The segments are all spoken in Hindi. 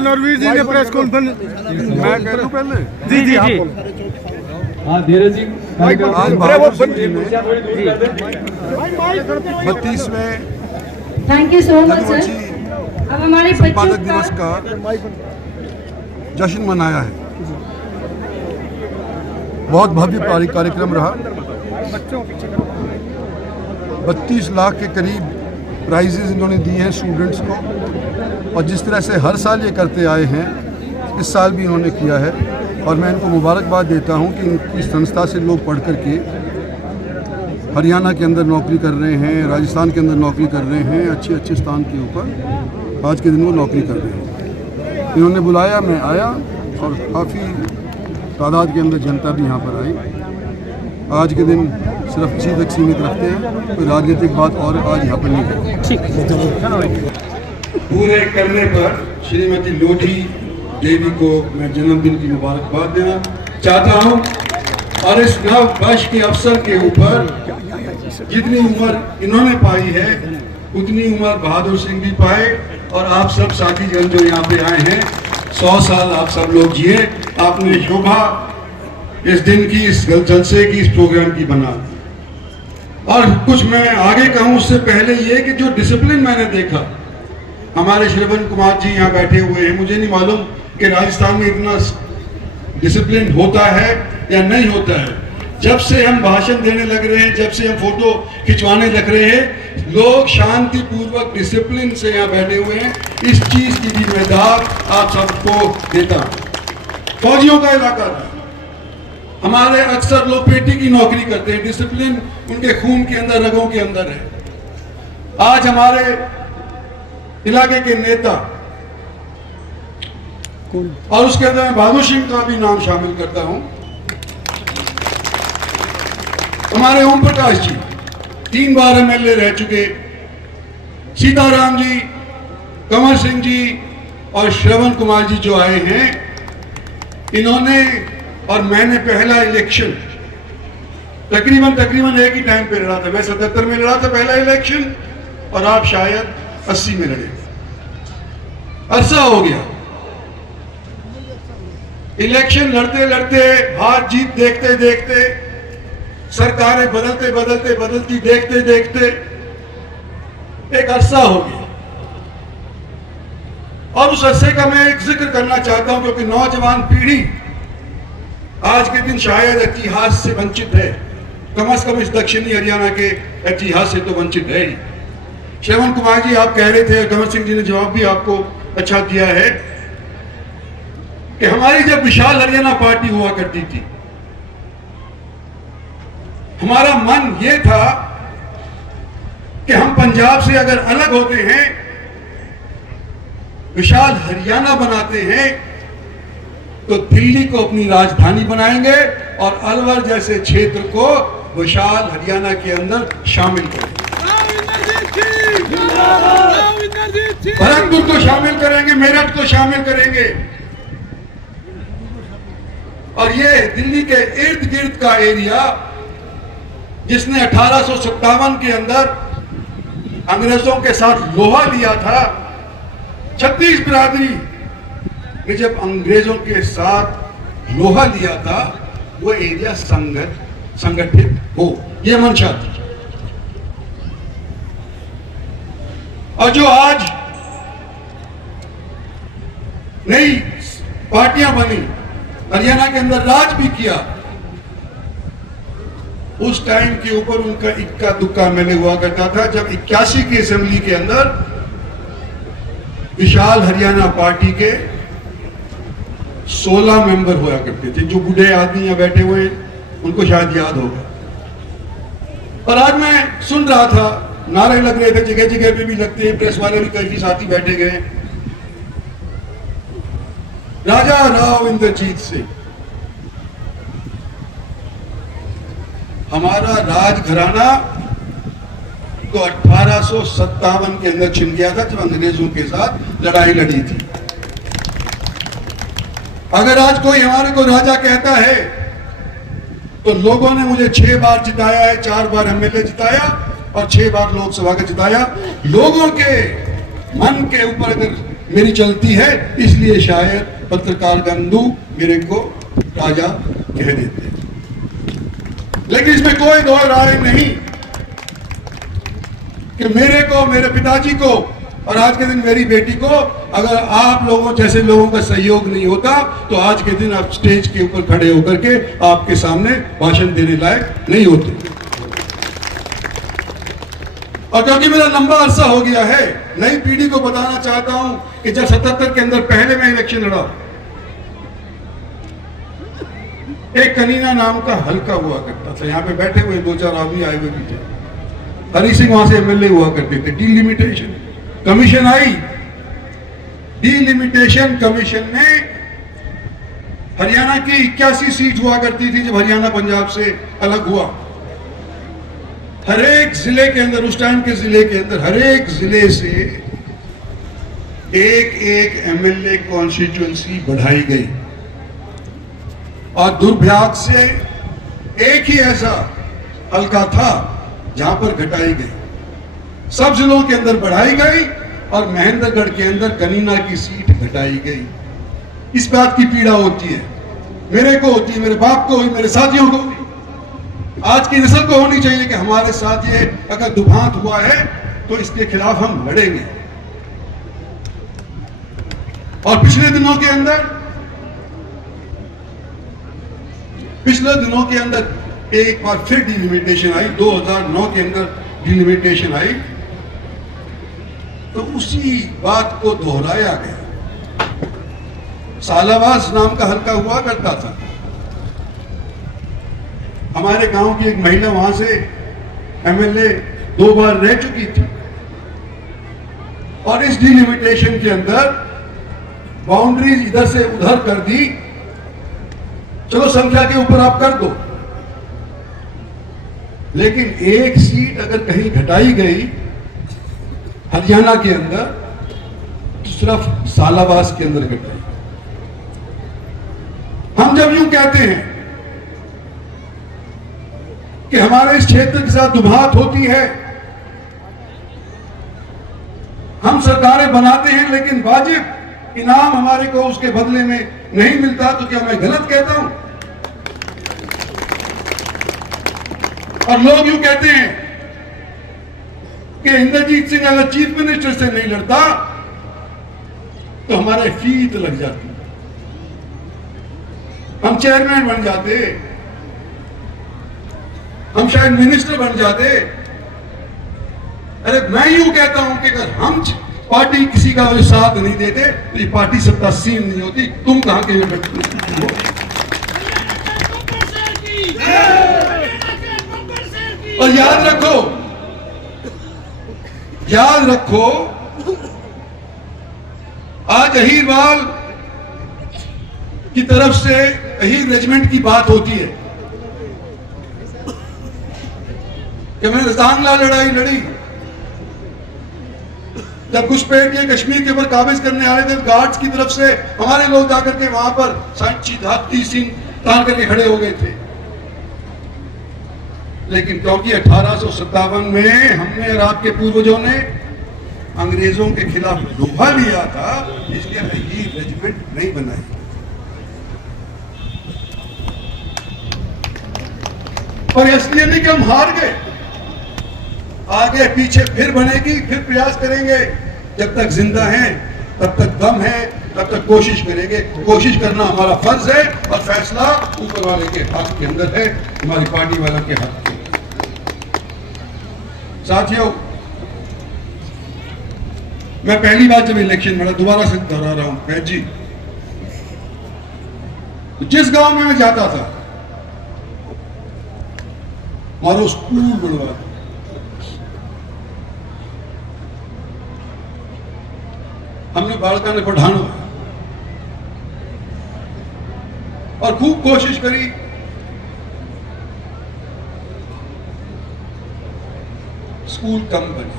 नरवीर जी ने प्रेस कॉन्फ्रेंस मैं कह दूं पहले जी जी जी हाँ धीरज जी आज बहादुर जी ने 32वें thank you so much sir. अब हमारे बच्चों संपादक दिवस का का जश्न मनाया है। बहुत भव्य कार्यक्रम रहा। 32 लाख के करीब प्राइजेज इन्होंने दिए हैं स्टूडेंट्स को, और जिस तरह से हर साल ये करते आए हैं इस साल भी इन्होंने किया है। और मैं इनको मुबारकबाद देता हूं कि इनकी संस्था से लोग पढ़ कर के हरियाणा के अंदर नौकरी कर रहे हैं, राजस्थान के अंदर नौकरी कर रहे हैं, अच्छे अच्छे स्थान के ऊपर आज के दिन वो नौकरी कर रहे हैं। इन्होंने बुलाया, मैं आया, और काफ़ी तादाद के अंदर जनता भी यहाँ पर आई। आज के दिन सिर्फ इसी तक सीमित रखते हैं, कोई राजनीतिक बात और आज यहाँ पर नहीं करते। पूरे करने पर श्रीमती लोधी देवी को मैं जन्मदिन की मुबारकबाद देना चाहता हूँ। और इस नव वर्ष के अवसर के ऊपर जितनी उम्र इन्होंने पाई है उतनी उम्र बहादुर सिंह भी पाए, और आप सब साथी जन जो यहाँ पे आए हैं 100 साल आप सब लोग जिए। आपने शोभा इस दिन की, इस जलसे की, इस प्रोग्राम की बना दी। और कुछ मैं आगे कहूँ उससे पहले ये कि जो डिसिप्लिन मैंने देखा, हमारे श्रवण कुमार जी यहाँ बैठे हुए हैं, मुझे नहीं मालूम कि राजस्थान में इतना डिसिप्लिन होता है या नहीं होता है। जब से हम भाषण देने लग रहे हैं, जब से हम फोटो खिंचवाने लग रहे हैं, लोग शांति पूर्वक डिसिप्लिन से यहाँ बैठे हुए हैं। इस चीज की जिम्मेदार आप सबको देता हूं। फौजियों का इलाका था, हमारे अक्सर लोग पेटी की नौकरी करते हैं, डिसिप्लिन उनके खून के अंदर, रगों के अंदर है। आज हमारे इलाके के नेता, और उसके अंदर मैं बहादुर सिंह का भी नाम शामिल करता हूं, हमारे ओम प्रकाश जी 3 बार एमएलए रह चुके, सीताराम जी, कंवर सिंह जी और श्रवण कुमार जी जो आए हैं, इन्होंने और मैंने पहला इलेक्शन तकरीबन एक ही टाइम पे लड़ा था। मैं 77 में लड़ा था पहला इलेक्शन, और आप शायद 80 में लड़े। अरसा हो गया इलेक्शन लड़ते लड़ते, हार जीत देखते देखते, सरकारें बदलती देखते देखते एक अरसा हो गया। और उस अरसे का मैं एक जिक्र करना चाहता हूं, क्योंकि नौजवान पीढ़ी आज के दिन शायद इतिहास से वंचित है, कम से कम इस दक्षिणी हरियाणा के इतिहास से तो वंचित है ही। श्रवण कुमार जी आप कह रहे थे, कंवर सिंह जी ने जवाब भी आपको अच्छा दिया है, कि हमारी जब विशाल हरियाणा पार्टी हुआ करती थी, हमारा मन यह था कि हम पंजाब से अगर अलग होते हैं, विशाल हरियाणा बनाते हैं, तो दिल्ली को अपनी राजधानी बनाएंगे और अलवर जैसे क्षेत्र को विशाल हरियाणा के अंदर शामिल करेंगे। भरतपुर को शामिल करेंगे, मेरठ को शामिल करेंगे, और ये दिल्ली के इर्द गिर्द का एरिया जिसने 1857 के अंदर अंग्रेजों के साथ लोहा लिया था, 36 बिरादरी ने जब अंग्रेजों के साथ लोहा लिया था, वो एरिया संगठित हो, ये मंशा थी। और जो आज नई पार्टियां बनी, हरियाणा के अंदर राज भी किया, उस टाइम के ऊपर उनका इक्का दुक्का एमएलए हुआ करता था। जब 81 की असेंबली के अंदर विशाल हरियाणा पार्टी के 16 मेंबर हुआ करते थे। जो बूढ़े आदमी यहाँ बैठे हुए हैं उनको शायद याद होगा। और आज मैं सुन रहा था, नारे लग रहे थे, जगह जगह पे भी लगते हैं, प्रेस वाले भी कई साथी बैठे गए। राजा राव इंद्रजीत सिंह, हमारा राजघराना तो 1857 के अंदर छिन गया था, जब अंग्रेजों के साथ लड़ाई लड़ी थी। अगर आज कोई हमारे को राजा कहता है, तो लोगों ने मुझे 6 बार जिताया है, 4 बार एमएलए जिताया और 6 बार लोकसभा का जिताया। लोगों के मन के ऊपर अगर मेरी चलती है, इसलिए शायद पत्रकार बंधु मेरे को राजा कह देते हैं। लेकिन इसमें कोई दो राय नहीं कि मेरे को, मेरे पिताजी को और आज के दिन मेरी बेटी को अगर आप लोगों जैसे लोगों का सहयोग नहीं होता तो आज के दिन आप स्टेज के ऊपर खड़े होकर के आपके सामने भाषण देने लायक नहीं होते। और क्योंकि मेरा लंबा अरसा हो गया है, नई पीढ़ी को बताना चाहता हूं कि जब 77 के अंदर पहले मैं इलेक्शन लड़ा, एक कनीना नाम का हल्का हुआ करता था, यहां पे बैठे हुए 2-4 आदमी आए हुए भी थे, हरी सिंह वहां से एमएलए हुआ करते थे। डिलिमिटेशन कमीशन आई, डिलिमिटेशन कमीशन ने हरियाणा की 81 सीट हुआ करती थी जब हरियाणा पंजाब से अलग हुआ। हर एक जिले के अंदर, उस टाइम के जिले के अंदर हर एक जिले से एक एमएलए कॉन्स्टिट्यूएंसी बढ़ाई गई और दुर्भाग्य से एक ही ऐसा हल्का था जहां पर घटाई गई। सब जिलों के अंदर बढ़ाई गई और महेंद्रगढ़ के अंदर कनीना की सीट घटाई गई। इस बात की पीड़ा होती है, मेरे को होती है, मेरे बाप को हुई, मेरे साथियों को हुई, आज की नस्ल को होनी चाहिए कि हमारे साथ ये अगर दुभांत हुआ है तो इसके खिलाफ हम लड़ेंगे। और पिछले दिनों के अंदर एक बार फिर डिलिमिटेशन आई, 2009 के अंदर डिलिमिटेशन आई, तो उसी बात को दोहराया गया। सालावास नाम का हल्का हुआ करता था, हमारे गांव की एक महिला वहां से एमएलए 2 बार रह चुकी थी और इस डिलिमिटेशन के अंदर बाउंड्री इधर से उधर कर दी, चलो संख्या के ऊपर आप कर दो, लेकिन एक सीट अगर कहीं घटाई गई हरियाणा के अंदर तो सिर्फ सालावास के अंदर घटाई। हम जब यूं कहते हैं कि हमारे इस क्षेत्र के साथ दुभात होती है, हम सरकारें बनाते हैं लेकिन वाजिब इनाम हमारे को उसके बदले में नहीं मिलता, तो क्या मैं गलत कहता हूं? और लोग यूं कहते हैं कि इंद्रजीत सिंह अगर चीफ मिनिस्टर से नहीं लड़ता तो हमारे फीत लग जाती, हम चेयरमैन बन जाते, हम शायद मिनिस्टर बन जाते। अरे मैं यूं कहता हूं कि अगर हम पार्टी किसी का साथ नहीं देते तो ये पार्टी सत्तासीन नहीं होती। तुम कहां के हो? और याद रखो आज अहीरवाल की तरफ से अहीर रेजिमेंट की बात होती है कि मैंने रजांगला लड़ाई लड़ी, जब घुसपैठ के कश्मीर के ऊपर काबिज करने आ रहे थे, गार्ड्स की तरफ से हमारे लोग जाकर के वहां पर शहीद सिंह तान करके खड़े हो गए थे। लेकिन क्योंकि 1857 में हमने और आपके पूर्वजों ने अंग्रेजों के खिलाफ लोहा लिया था, इसलिए अहीर रेजिमेंट नहीं बनाई। और इसलिए नहीं कि हम हार गए, आगे पीछे फिर बनेगी, फिर प्रयास करेंगे। जब तक जिंदा हैं तब तक दम है, तब तक कोशिश करेंगे। कोशिश करना हमारा फर्ज है और फैसला ऊपर वाले के हाथ के अंदर है, हमारी पार्टी वालों के हाथ के। साथियों, मैं पहली बार जब इलेक्शन लड़ा, दोबारा से दोहरा रहा हूं फैज जी, जिस गांव में मैं जाता था हमारा स्कूल बनवा, हमने बालका ने पढ़ाना और खूब कोशिश करी। स्कूल कम बने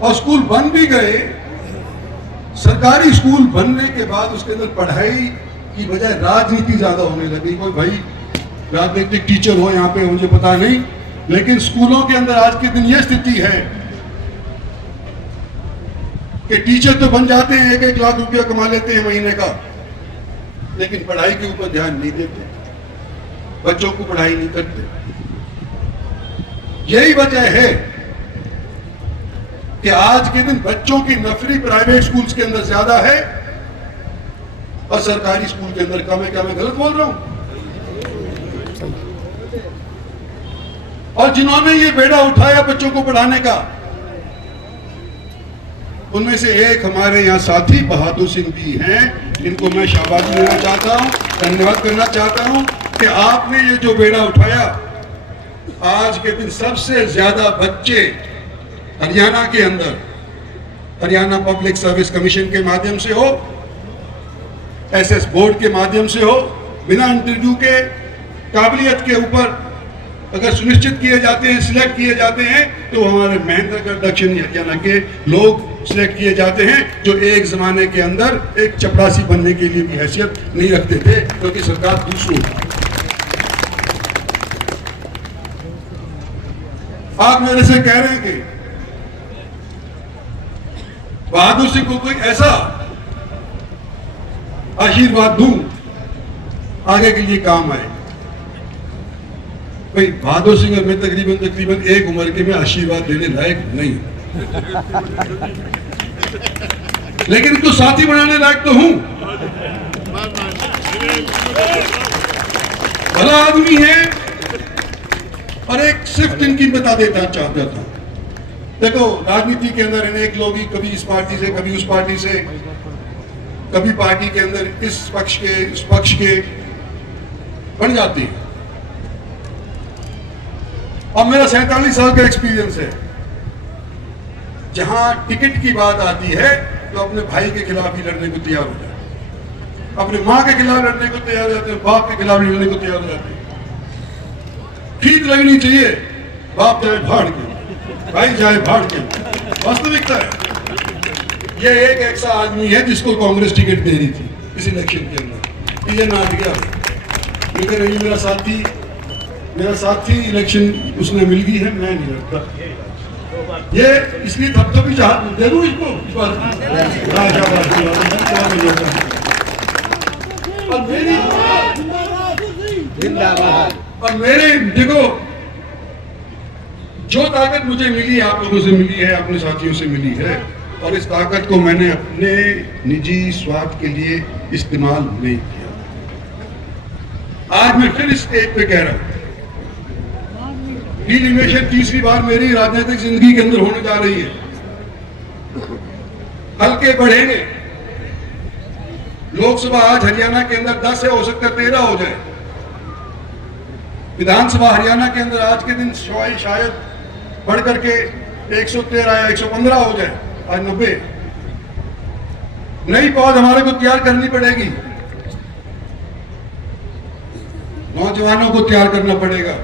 और स्कूल बन भी गए। सरकारी स्कूल बनने के बाद उसके अंदर पढ़ाई की बजाय राजनीति ज्यादा होने लगी। कोई भाई राजनीतिक टीचर हो यहाँ पे मुझे पता नहीं, लेकिन स्कूलों के अंदर आज के दिन यह स्थिति है कि टीचर तो बन जाते हैं, 1-1 लाख रुपया कमा लेते हैं महीने का, लेकिन पढ़ाई के ऊपर ध्यान नहीं देते, बच्चों को पढ़ाई नहीं करते। यही वजह है कि आज के दिन बच्चों की नफरी प्राइवेट स्कूल्स के अंदर ज्यादा है और सरकारी स्कूल के अंदर कम है। क्या मैं गलत बोल रहा हूं? और जिन्होंने ये बेड़ा उठाया बच्चों को पढ़ाने का, उनमें से एक हमारे यहाँ साथी बहादुर सिंह भी हैं, जिनको मैं शाबाशी देना चाहता हूं, धन्यवाद करना चाहता हूं कि आपने ये जो बेड़ा उठाया, आज के दिन सबसे ज्यादा बच्चे हरियाणा के अंदर, हरियाणा पब्लिक सर्विस कमीशन के माध्यम से हो, एसएस बोर्ड के माध्यम से हो, बिना इंटरव्यू के काबिलियत के ऊपर अगर सुनिश्चित किए जाते हैं, सिलेक्ट किए जाते हैं, तो हमारे महेंद्रगढ़ दक्षिण हरियाणा के लोग सिलेक्ट किए जाते हैं, जो एक जमाने के अंदर एक चपरासी बनने के लिए भी हैसियत नहीं रखते थे, क्योंकि सरकार दूसरों। आप मेरे से कह रहे हैं कि बहादुर सिंह को कोई ऐसा आशीर्वाद दूं आगे के लिए काम आए। भाई बहादुर सिंह और मैं तकरीबन एक उम्र के में आशीर्वाद देने लायक नहीं, लेकिन तो साथी बनाने लायक तो हूं। भला आदमी है। और एक सिर्फ इनकी बता देता चाहता था, देखो राजनीति के अंदर अनेक लोग ही कभी इस पार्टी से, कभी उस पार्टी से, कभी पार्टी के अंदर इस पक्ष के उस पक्ष के बन जाती है। और मेरा 47 साल का एक्सपीरियंस है। जहां टिकट की बात आती है तो अपने भाई के खिलाफ ही लड़ने को तैयार हो जाते हैं, अपने मां के खिलाफ लड़ने को तैयार हो जाते हैं, बाप के खिलाफ लड़ने को तैयार हो जाते हैं। ठीक लगनी चाहिए, बाप जाए भाड़ के, भाई जाए भाड़ के, वास्तविकता है। ये एक ऐसा आदमी है जिसको कांग्रेस टिकट दे रही थी इस इलेक्शन के अंदर, ये नाट गया, लेकिन ये मेरा साथी इलेक्शन उसने मिल गई है, मैं नहीं लड़ता। ये इसलिए तब तो भी दे दूं इसको, इस बात और मेरे देखो, जो ताकत मुझे मिली आप लोगों से मिली है, अपने साथियों से मिली है, और इस ताकत को मैंने अपने निजी स्वार्थ के लिए इस्तेमाल नहीं किया। आज मैं फिर इस स्टेज पे कह रहा हूं, डीलिमिटेशन तीसरी बार मेरी राजनीतिक जिंदगी के अंदर होने जा रही है। हल्के बढ़ेंगे, लोकसभा आज हरियाणा के अंदर 10 है, हो सकता है 13 हो जाए। विधानसभा हरियाणा के अंदर आज के दिन शायद बढ़ करके 113 या 115 हो जाए, आज 90। नई पौध हमारे को तैयार करनी पड़ेगी, नौजवानों को तैयार करना पड़ेगा,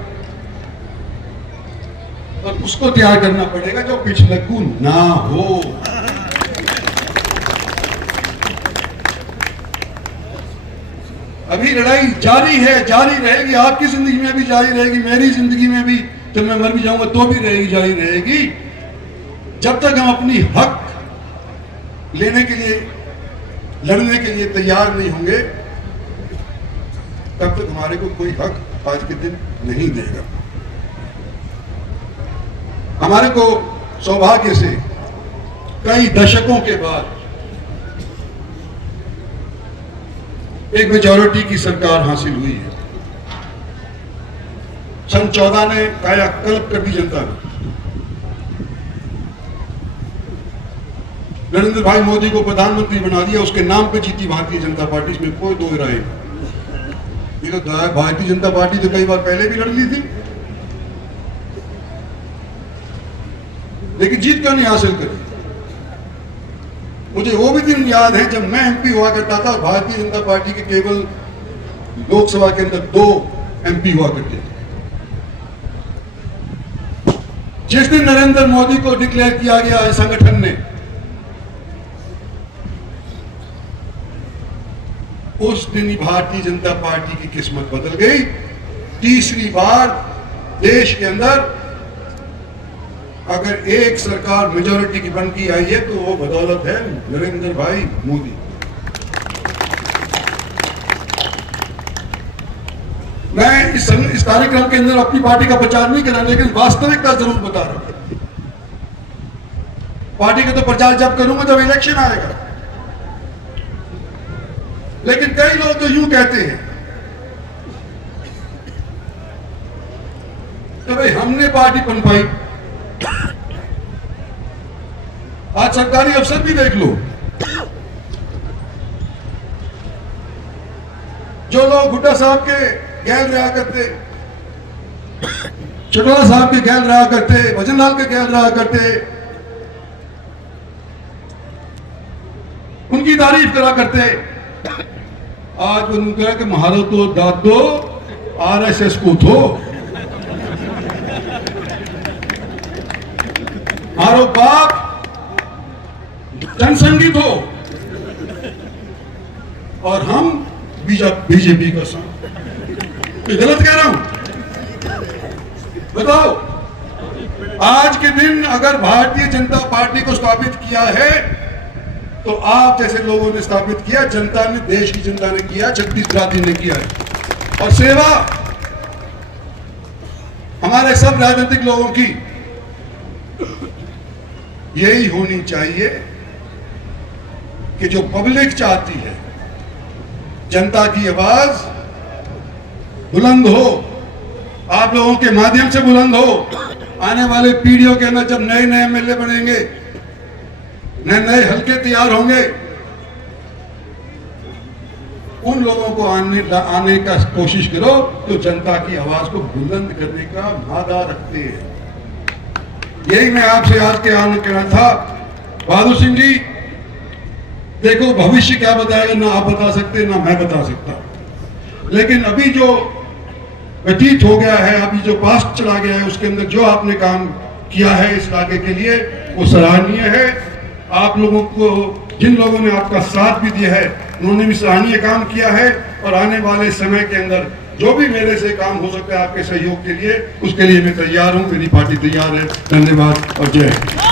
और उसको तैयार करना पड़ेगा जो पिछलग्गू ना हो। अभी लड़ाई जारी है, जारी रहेगी, आपकी जिंदगी में भी जारी रहेगी, मेरी जिंदगी में भी, जब मैं मर भी जाऊंगा तो भी रहेगी, जारी रहेगी। जब तक हम अपनी हक लेने के लिए, लड़ने के लिए तैयार नहीं होंगे, तब तक हमारे को कोई हक आज के दिन नहीं देगा। हमारे को सौभाग्य से कई दशकों के बाद एक मेजॉरिटी की सरकार हासिल हुई है। सन 14 ने कायाकल्प कर दी जनता ने। नरेंद्र भाई मोदी को प्रधानमंत्री बना दिया, उसके नाम पे जीती भारतीय जनता पार्टी, इसमें कोई दो राय नहीं। ये तो भारतीय जनता पार्टी तो कई बार पहले भी लड़ ली थी, लेकिन जीत क्यों नहीं हासिल करी? मुझे वो भी दिन याद है जब मैं एमपी हुआ करता था, भारतीय जनता पार्टी के केवल लोकसभा के अंदर 2 एमपी हुआ करते थे। जिस दिन नरेंद्र मोदी को डिक्लेयर किया गया इस संगठन ने, उस दिन ही भारतीय जनता पार्टी की किस्मत बदल गई। तीसरी बार देश के अंदर अगर एक सरकार मेजोरिटी की बन के आई है तो वो बदौलत है नरेंद्र भाई मोदी। मैं इस कार्यक्रम के अंदर अपनी पार्टी का प्रचार नहीं कर रहा, लेकिन वास्तविकता जरूर बता रहा हूं। पार्टी का तो प्रचार जब करूंगा जब इलेक्शन आएगा। लेकिन कई लोग तो यूं कहते हैं तो भाई हमने पार्टी पनपाई। आज सरकारी अफसर भी देख लो, जो लोग हुड्डा साहब के गैल रहा करते, चटोला साहब के गैल रहा करते, भजनलाल के गैल रहा करते, उनकी तारीफ करा करते, आज वो कह कि महारो तो दाद दो आरएसएस को थो, मारो बाप जनसंघी हो और हम बीजेपी का संग। गलत कह रहा हूं? बताओ, आज के दिन अगर भारतीय जनता पार्टी को स्थापित किया है तो आप जैसे लोगों ने स्थापित किया, जनता ने, देश की जनता ने किया, छत्तीस जाति ने किया है। और सेवा हमारे सब राजनीतिक लोगों की यही होनी चाहिए कि जो पब्लिक चाहती है, जनता की आवाज बुलंद हो, आप लोगों के माध्यम से बुलंद हो। आने वाले पीढ़ियों के अंदर जब नए नए एमएलए बनेंगे, नए नए हलके तैयार होंगे, उन लोगों को आने का कोशिश करो तो जनता की आवाज को बुलंद करने का वादा रखते हैं। यही मैं आपसे आज के आने कहना था। बहादुर सिंह जी, देखो भविष्य क्या बताएगा ना आप बता सकते ना मैं बता सकता, लेकिन अभी जो व्यतीत हो गया है, अभी जो पास्ट चला गया है, उसके अंदर जो आपने काम किया है इस इलाके के लिए वो सराहनीय है। आप लोगों को, जिन लोगों ने आपका साथ भी दिया है, उन्होंने भी सराहनीय काम किया है। और आने वाले समय के अंदर जो भी मेरे से काम हो सकता है आपके सहयोग के लिए, उसके लिए मैं तैयार हूं, मेरी पार्टी तैयार है। धन्यवाद और जय हिंद।